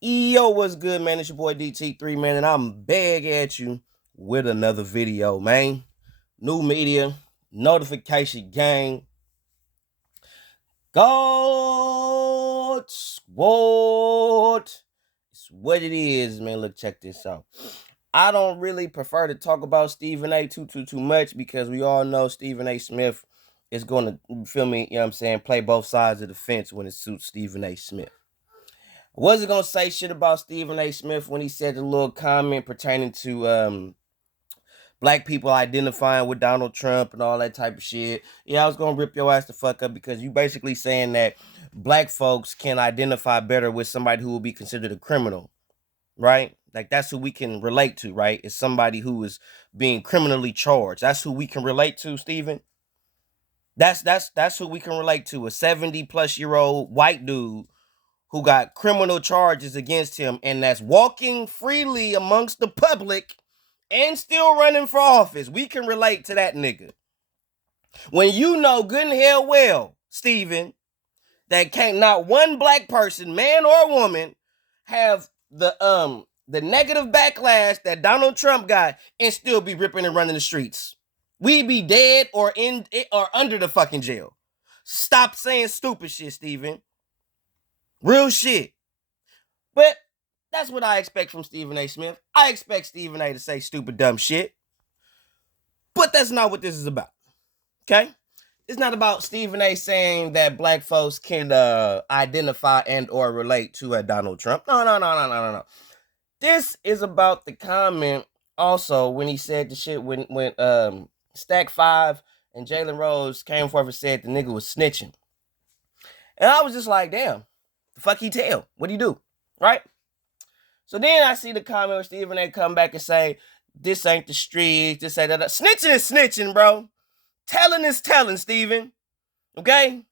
Yo, what's good, man? It's your boy DT3, man, and I'm back at you with another video, man. New media, notification gang, God Squad. It's what it is, man. Look, check this out. I don't really prefer to talk about Stephen A too much because we all know Stephen A. Smith is going to, feel me, you know what I'm saying, play both sides of the fence when it suits Stephen A. Smith. I wasn't gonna say shit about Stephen A. Smith when he said the little comment pertaining to black people identifying with Donald Trump and all that type of shit. Yeah, I was gonna rip your ass the fuck up because you basically saying that black folks can identify better with somebody who will be considered a criminal, right? Like that's who we can relate to, right? It's somebody who is being criminally charged. That's who we can relate to, Stephen. That's who we can relate to. A 70-plus-year-old white dude who got criminal charges against him and that's walking freely amongst the public and still running for office. We can relate to that nigga. When you know good and hell well, Stephen, that can't not one black person, man or woman, have the negative backlash that Donald Trump got and still be ripping and running the streets. We be dead or in or under the fucking jail. Stop saying stupid shit, Stephen. Real shit. But that's what I expect from Stephen A. Smith. I expect Stephen A. to say stupid, dumb shit. But that's not what this is about. Okay? It's not about Stephen A. saying that black folks can identify and or relate to a Donald Trump. No. This is about the comment also when he said the shit when Stack 5 and Jalen Rose came forward and said the nigga was snitching. And I was just like, damn, the fuck he tell? What'd he do? Right? So then I see the comment where Stephen A. come back and say, this ain't the streets, this ain't that. Snitching is snitching, bro. Telling is telling, Stephen. Okay?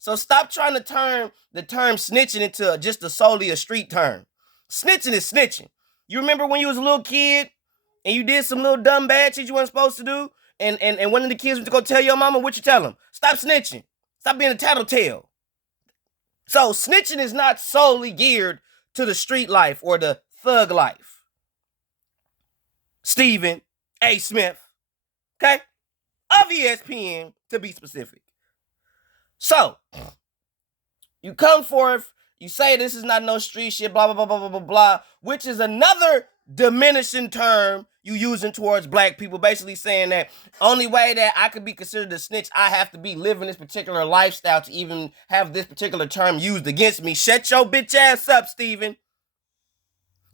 So stop trying to turn the term snitching into just solely a street term. Snitching is snitching. You remember when you was a little kid and you did some little dumb bad shit you weren't supposed to do? And one of the kids went to go tell your mama, what you tell them? Stop snitching. Stop being a tattletale. So snitching is not solely geared to the street life or the thug life. Stephen A. Smith, okay? Of ESPN, to be specific. So, you come forth, you say this is not no street shit, blah, blah, blah, blah, blah, blah, which is another diminishing term you using towards black people, basically saying that only way that I could be considered a snitch, I have to be living this particular lifestyle to even have this particular term used against me. Shut your bitch ass up, Stephen.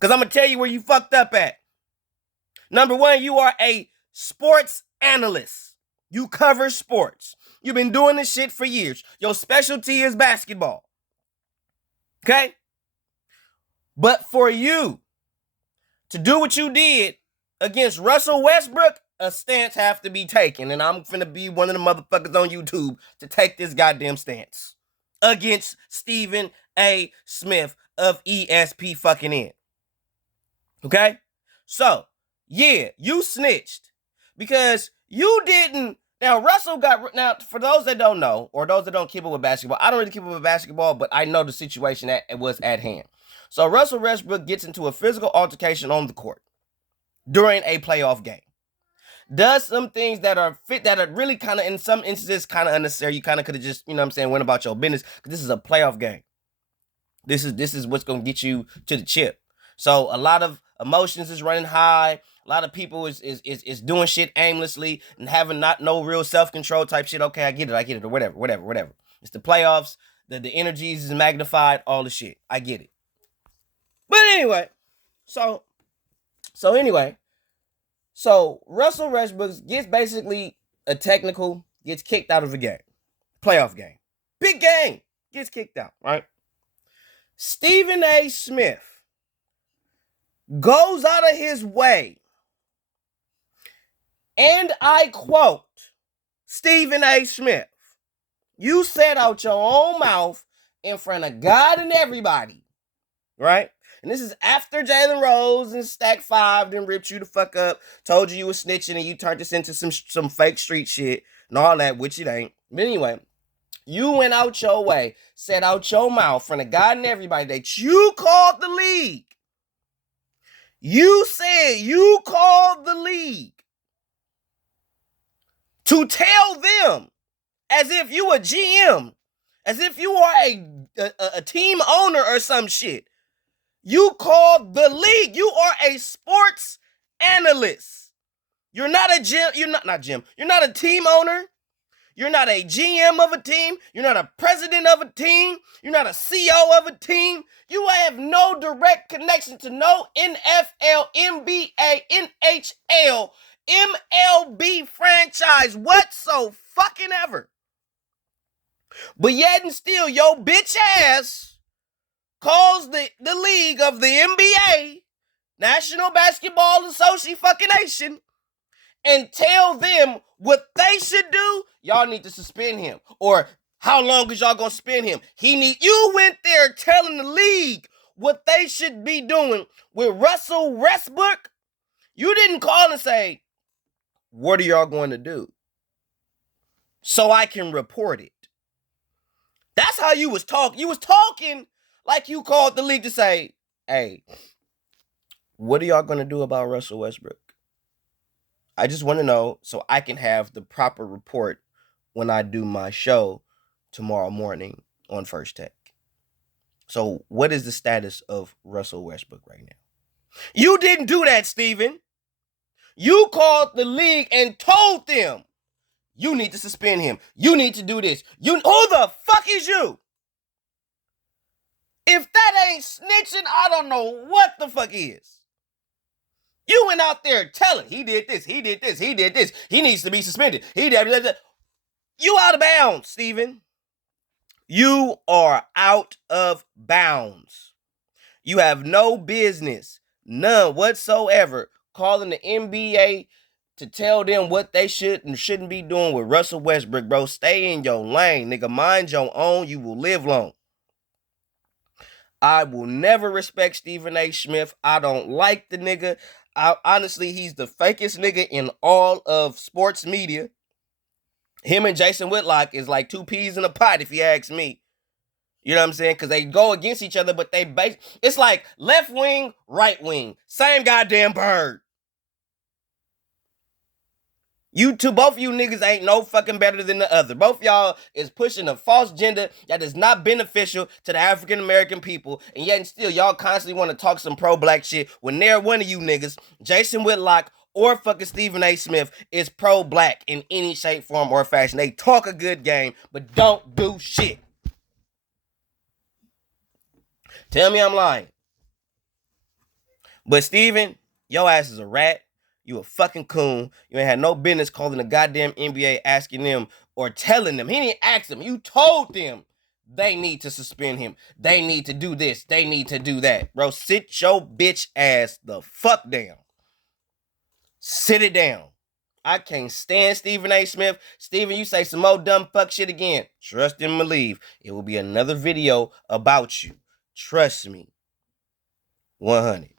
Because I'm going to tell you where you fucked up at. Number one, you are a sports analyst. You cover sports. You've been doing this shit for years. Your specialty is basketball. Okay? But for you to do what you did against Russell Westbrook, a stance have to be taken. And I'm finna be one of the motherfuckers on YouTube to take this goddamn stance against Stephen A. Smith of ESP fucking N. Okay? So, yeah, you snitched because you didn't. Now, Russell got. Now, for those that don't know, or those that don't keep up with basketball, I don't really keep up with basketball, but I know the situation that was at hand. So, Russell Westbrook gets into a physical altercation on the court during a playoff game. Does some things that are really kind of, in some instances, kind of unnecessary. You kind of could have just, you know what I'm saying, went about your business. Because this is a playoff game. This is what's going to get you to the chip. So, a lot of emotions is running high. A lot of people is doing shit aimlessly and having no real self-control type shit. Okay, I get it, or whatever. It's the playoffs, the energies is magnified, all the shit. I get it. But anyway, so Russell Westbrook gets basically a technical, gets kicked out of the game. Playoff game. Big game. Gets kicked out, right? Stephen A. Smith goes out of his way, and I quote, Stephen A. Smith, you said out your own mouth in front of God and everybody, right? And this is after Jalen Rose and Stack 5 then ripped you the fuck up, told you was snitching, and you turned this into some fake street shit and all that, which it ain't. But anyway, You went out your way, said out your mouth from the God and everybody that you called the league. You said you called the league to tell them, as if you a GM, as if you are a team owner or some shit. You called the league. You are a sports analyst. You're not a gym. You're not a team owner. You're not a GM of a team. You're not a president of a team. You're not a CEO of a team. You have no direct connection to no NFL, NBA, NHL, MLB franchise whatsoever. But yet and still, your bitch ass calls the league of the NBA, National Basketball Association, and tell them what they should do. Y'all need to suspend him. Or how long is y'all gonna suspend him? You went there telling the league what they should be doing with Russell Westbrook. You didn't call and say, what are y'all going to do? So I can report it. That's how you was talking. You was talking like you called the league to say, hey, what are y'all going to do about Russell Westbrook? I just want to know so I can have the proper report when I do my show tomorrow morning on First Take. So what is the status of Russell Westbrook right now? You didn't do that, Steven. You called the league and told them, you need to suspend him. You need to do this. Who the fuck is you? If that ain't snitching, I don't know what the fuck is. You went out there telling, he did this, he did this, he did this. He needs to be suspended. You out of bounds, Steven. You are out of bounds. You have no business, none whatsoever, calling the NBA to tell them what they should and shouldn't be doing with Russell Westbrook, bro. Stay in your lane, nigga. Mind your own. You will live long. I will never respect Stephen A. Smith. I don't like the nigga. Honestly, he's the fakest nigga in all of sports media. Him and Jason Whitlock is like two peas in a pot, if you ask me. You know what I'm saying? Because they go against each other, but it's like left wing, right wing. Same goddamn bird. Both of you niggas ain't no fucking better than the other. Both y'all is pushing a false agenda that is not beneficial to the African American people, and yet and still y'all constantly want to talk some pro-black shit when near one of you niggas, Jason Whitlock or fucking Stephen A. Smith, is pro-black in any shape, form, or fashion. They talk a good game, but don't do shit. Tell me I'm lying. But Stephen, your ass is a rat. You a fucking coon. You ain't had no business calling the goddamn NBA, asking them or telling them. He didn't ask them. You told them they need to suspend him. They need to do this. They need to do that. Bro, sit your bitch ass the fuck down. Sit it down. I can't stand Stephen A. Smith. Stephen, you say some more dumb fuck shit again. Trust and believe. It will be another video about you. Trust me. 100.